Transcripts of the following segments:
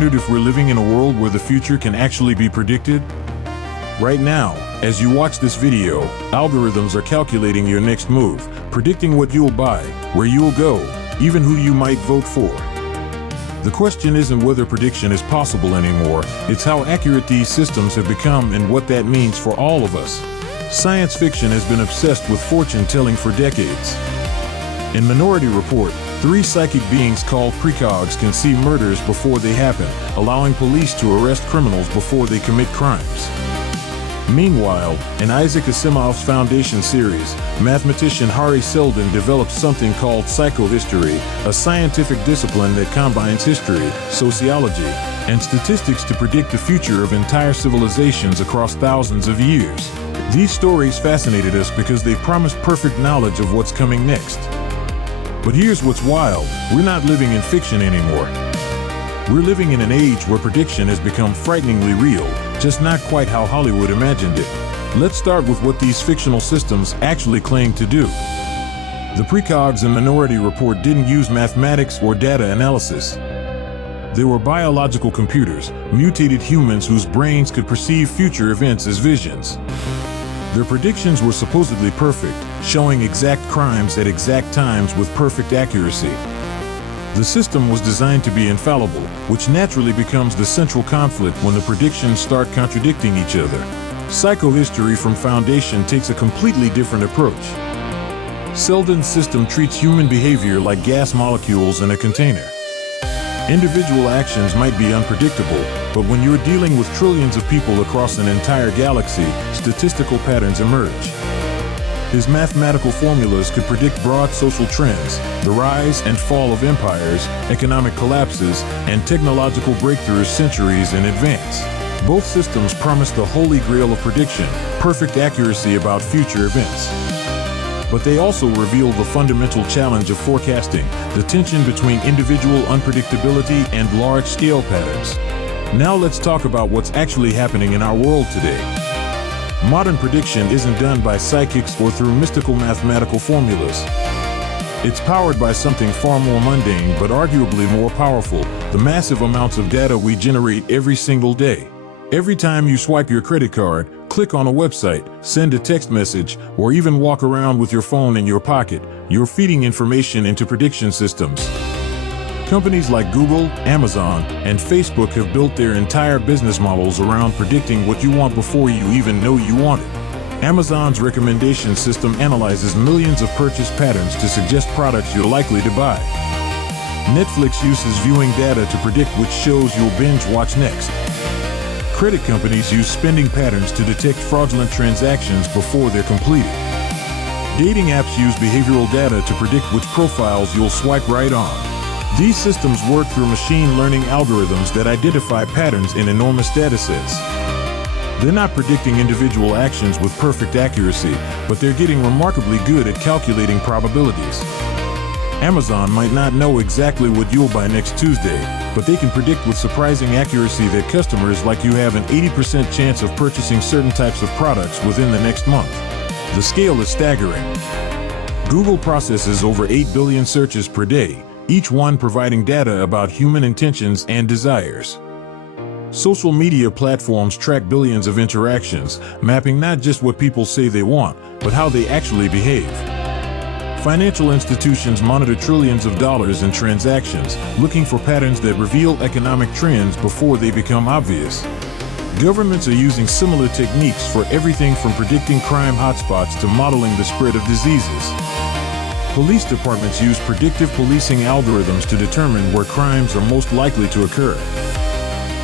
wondered if we're living in a world where the future can actually be predicted? Right now, as you watch this video, algorithms are calculating your next move, predicting what you'll buy, where you'll go, even who you might vote for. The question isn't whether prediction is possible anymore, it's how accurate these systems have become and what that means for all of us. Science fiction has been obsessed with fortune-telling for decades. In Minority Report, 3 psychic beings called precogs can see murders before they happen, allowing police to arrest criminals before they commit crimes. Meanwhile, in Isaac Asimov's Foundation series, mathematician Hari Seldon developed something called psychohistory, a scientific discipline that combines history, sociology, and statistics to predict the future of entire civilizations across thousands of years. These stories fascinated us because they promised perfect knowledge of what's coming next. But here's what's wild, we're not living in fiction anymore. We're living in an age where prediction has become frighteningly real, just not quite how Hollywood imagined it. Let's start with what these fictional systems actually claim to do. The precogs in Minority Report didn't use mathematics or data analysis. They were biological computers, mutated humans whose brains could perceive future events as visions. Their predictions were supposedly perfect, showing exact crimes at exact times with perfect accuracy. The system was designed to be infallible, which naturally becomes the central conflict when the predictions start contradicting each other. Psychohistory from Foundation takes a completely different approach. Seldon's system treats human behavior like gas molecules in a container. Individual actions might be unpredictable, but when you're dealing with trillions of people across an entire galaxy, statistical patterns emerge. His mathematical formulas could predict broad social trends, the rise and fall of empires, economic collapses, and technological breakthroughs centuries in advance. Both systems promise the holy grail of prediction, perfect accuracy about future events. But they also reveal the fundamental challenge of forecasting, the tension between individual unpredictability and large-scale patterns. Now let's talk about what's actually happening in our world today. Modern prediction isn't done by psychics or through mystical mathematical formulas. It's powered by something far more mundane but arguably more powerful, the massive amounts of data we generate every single day. Every time you swipe your credit card, click on a website, send a text message, or even walk around with your phone in your pocket, you're feeding information into prediction systems. Companies like Google, Amazon, and Facebook have built their entire business models around predicting what you want before you even know you want it. Amazon's recommendation system analyzes millions of purchase patterns to suggest products you're likely to buy. Netflix uses viewing data to predict which shows you'll binge watch next. Credit companies use spending patterns to detect fraudulent transactions before they're completed. Dating apps use behavioral data to predict which profiles you'll swipe right on. These systems work through machine learning algorithms that identify patterns in enormous datasets. They're not predicting individual actions with perfect accuracy, but they're getting remarkably good at calculating probabilities. Amazon might not know exactly what you'll buy next Tuesday, but they can predict with surprising accuracy that customers like you have an 80% chance of purchasing certain types of products within the next month. The scale is staggering. Google processes over 8 billion searches per day, each one providing data about human intentions and desires. Social media platforms track billions of interactions, mapping not just what people say they want, but how they actually behave. Financial institutions monitor trillions of dollars in transactions, looking for patterns that reveal economic trends before they become obvious. Governments are using similar techniques for everything from predicting crime hotspots to modeling the spread of diseases. Police departments use predictive policing algorithms to determine where crimes are most likely to occur.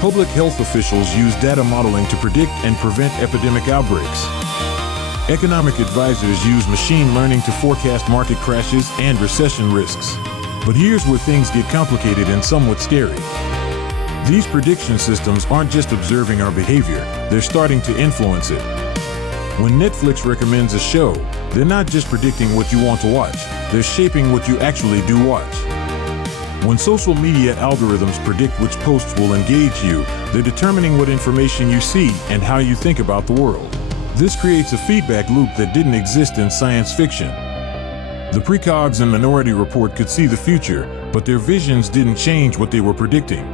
Public health officials use data modeling to predict and prevent epidemic outbreaks. Economic advisors use machine learning to forecast market crashes and recession risks. But here's where things get complicated and somewhat scary. These prediction systems aren't just observing our behavior, they're starting to influence it. When Netflix recommends a show, they're not just predicting what you want to watch, they're shaping what you actually do watch. When social media algorithms predict which posts will engage you, they're determining what information you see and how you think about the world. This creates a feedback loop that didn't exist in science fiction. The precogs in Minority Report could see the future, but their visions didn't change what they were predicting.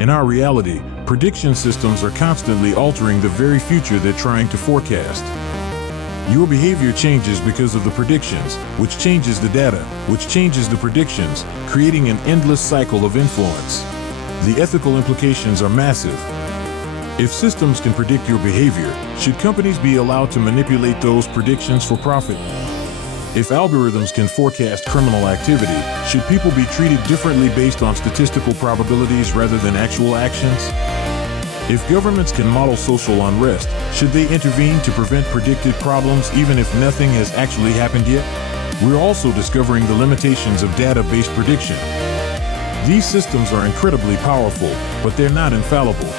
In our reality, prediction systems are constantly altering the very future they're trying to forecast. Your behavior changes because of the predictions, which changes the data, which changes the predictions, creating an endless cycle of influence. The ethical implications are massive. If systems can predict your behavior, should companies be allowed to manipulate those predictions for profit? If algorithms can forecast criminal activity, should people be treated differently based on statistical probabilities rather than actual actions? If governments can model social unrest, should they intervene to prevent predicted problems even if nothing has actually happened yet? We're also discovering the limitations of data-based prediction. These systems are incredibly powerful, but they're not infallible.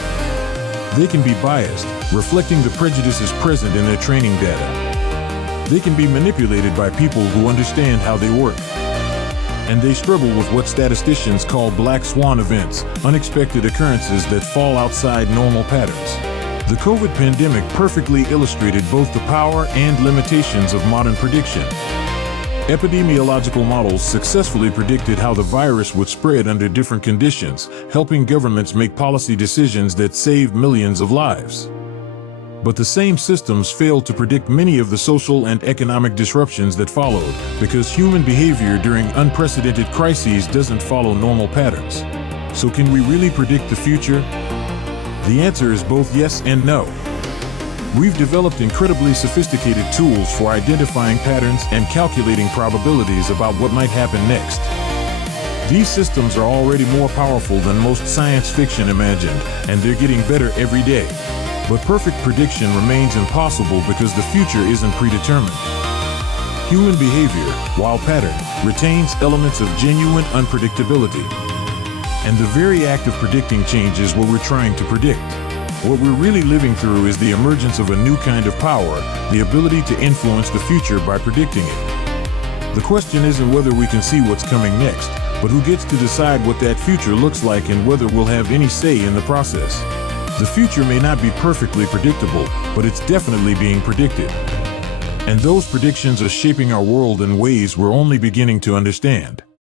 They can be biased, reflecting the prejudices present in their training data. They can be manipulated by people who understand how they work. And they struggle with what statisticians call black swan events, unexpected occurrences that fall outside normal patterns. The COVID pandemic perfectly illustrated both the power and limitations of modern prediction. Epidemiological models successfully predicted how the virus would spread under different conditions, helping governments make policy decisions that saved millions of lives. But the same systems failed to predict many of the social and economic disruptions that followed, because human behavior during unprecedented crises doesn't follow normal patterns. So can we really predict the future? The answer is both yes and no. We've developed incredibly sophisticated tools for identifying patterns and calculating probabilities about what might happen next. These systems are already more powerful than most science fiction imagined, and they're getting better every day. But perfect prediction remains impossible because the future isn't predetermined. Human behavior, while patterned, retains elements of genuine unpredictability. And the very act of predicting change is what we're trying to predict. What we're really living through is the emergence of a new kind of power, the ability to influence the future by predicting it. The question isn't whether we can see what's coming next, but who gets to decide what that future looks like and whether we'll have any say in the process. The future may not be perfectly predictable, but it's definitely being predicted. And those predictions are shaping our world in ways we're only beginning to understand.